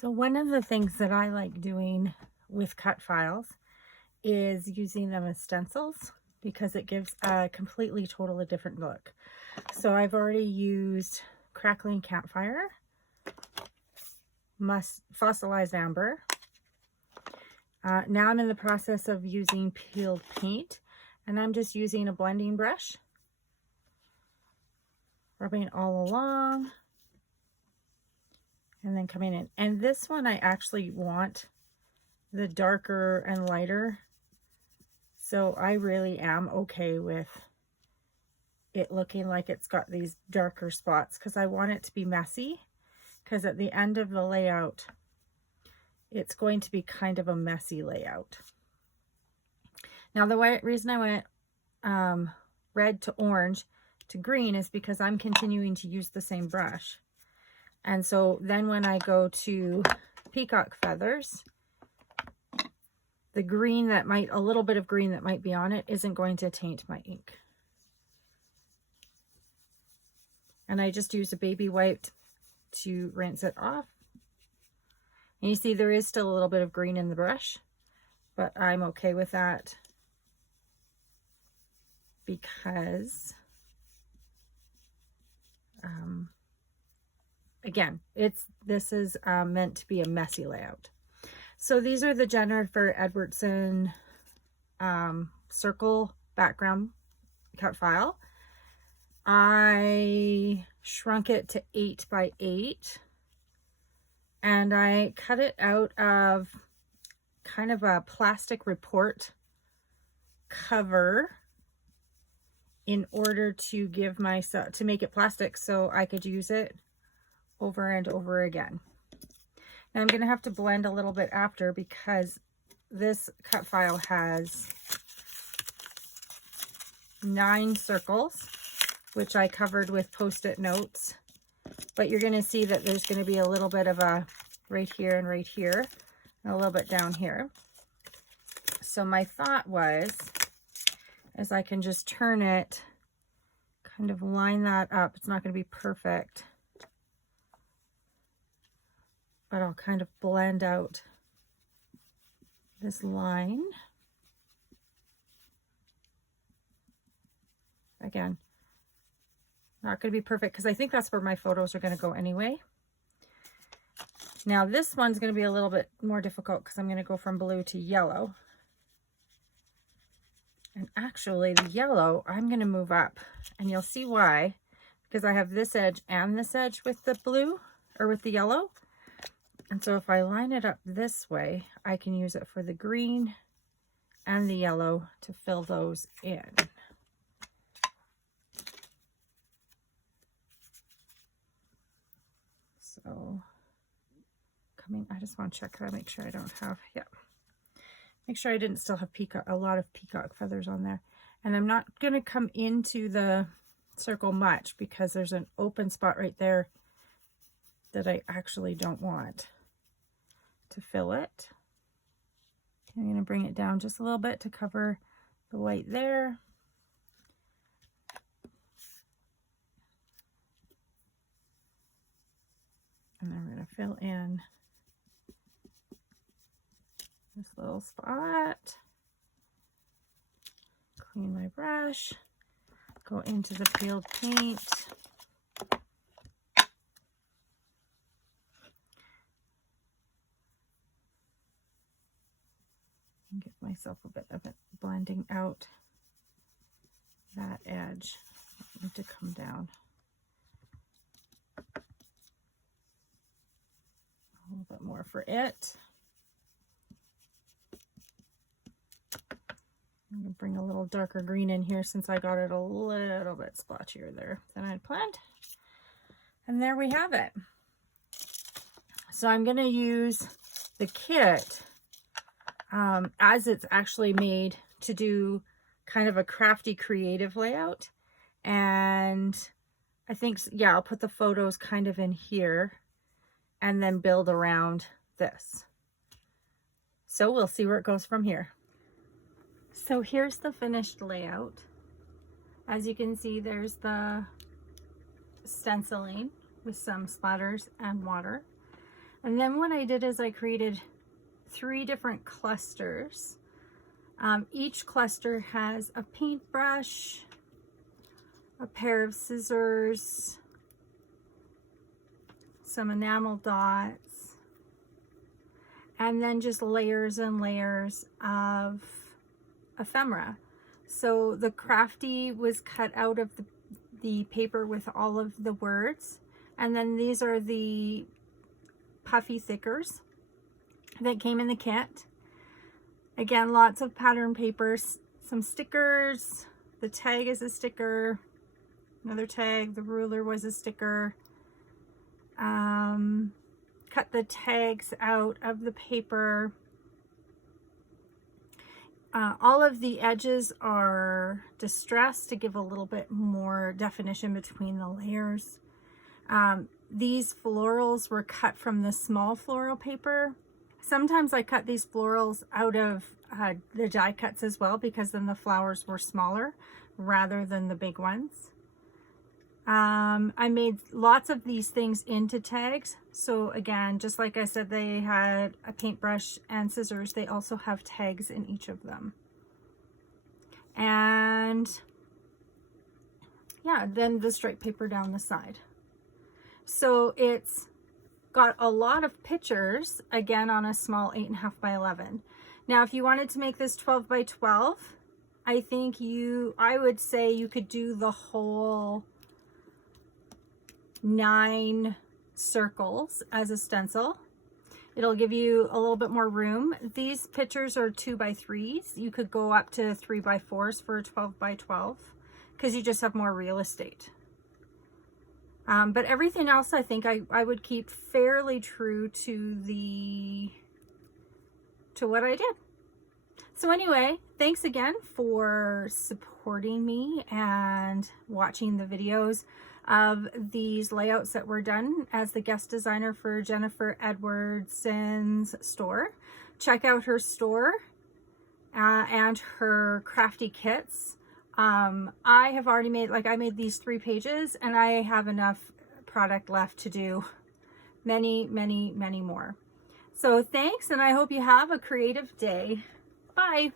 So one of the things that I like doing with cut files is using them as stencils because it gives a completely totally different look. So I've already used crackling campfire, fossilized amber. Now I'm in the process of using peeled paint, and I'm just using a blending brush, rubbing it all along, and then coming in. And this one I actually want the darker and lighter, so I really am okay with it looking like it's got these darker spots because I want it to be messy, because at the end of the layout it's going to be kind of a messy layout. Now the reason I went red to orange to green is because I'm continuing to use the same brush. And so then when I go to peacock feathers, the green that might, a little bit of green that might be on it isn't going to taint my ink. And I just use a baby wipe to rinse it off. And you see there is still a little bit of green in the brush, but I'm okay with that because again, this is meant to be a messy layout. So these are the Jennifer Edwardson circle background cut file. I shrunk it to 8 by 8, and I cut it out of kind of a plastic report cover in order to give myself, to make it plastic so I could use it over and over again. Now I'm going to have to blend a little bit after because this cut file has 9 circles, which I covered with Post-it notes. But you're going to see that there's going to be a little bit of a right here, and a little bit down here. So my thought was, is I can just turn it, kind of line that up. It's not going to be perfect, but I'll kind of blend out this line. Again, not going to be perfect because I think that's where my photos are going to go anyway. Now this one's going to be a little bit more difficult because I'm going to go from blue to yellow. And actually the yellow, I'm going to move up, and you'll see why, because I have this edge and this edge with the blue, or with the yellow. And so if I line it up this way, I can use it for the green and the yellow to fill those in. So I just want to check that, make sure I don't have, make sure I didn't still have a lot of peacock feathers on there. And I'm not going to come into the circle much because there's an open spot right there that I actually don't want to fill it. I'm going to bring it down just a little bit to cover the white there. And I'm going to fill in this little spot. Clean my brush. Go into the peeled paint. And give myself a bit of it, blending out that edge. I need to come down a little bit more for it. I'm going to bring a little darker green in here since I got it a little bit splotchier there than I'd planned. And there we have it. So I'm going to use the kit as it's actually made to do kind of a crafty creative layout. And I think, yeah, I'll put the photos kind of in here and then build around this. So we'll see where it goes from here. So here's the finished layout. As you can see, there's the stenciling with some splatters and water. And then what I did is I created 3 different clusters. Each cluster has a paintbrush, a pair of scissors, some enamel dots, and then just layers and layers of ephemera. So the crafty was cut out of the paper with all of the words, and then these are the puffy thickers that came in the kit. Again, lots of pattern papers, some stickers, the tag is a sticker, another tag, the ruler was a sticker. Cut the tags out of the paper. All of the edges are distressed to give a little bit more definition between the layers. These florals were cut from the small floral paper. Sometimes I cut these florals out of the die cuts as well, because then the flowers were smaller rather than the big ones. I made lots of these things into tags. So again, just like I said, they had a paintbrush and scissors. They also have tags in each of them. And yeah, then the striped paper down the side. So it's got a lot of pictures, again, on a small 8.5 by 11. Now, if you wanted to make this 12 by 12, I think I would say you could do the whole 9 circles as a stencil. It'll give you a little bit more room. These pictures are 2 by 3s. You could go up to 3 by 4s for a 12 by 12 because you just have more real estate. But everything else, I think I would keep fairly true to what I did. So anyway, thanks again for supporting me and watching the videos of these layouts that were done as the guest designer for Jennifer Edwardson's store. Check out her store and her crafty kits. I have already made, I made these 3 pages, and I have enough product left to do many, many, many more. So thanks, and I hope you have a creative day. Bye.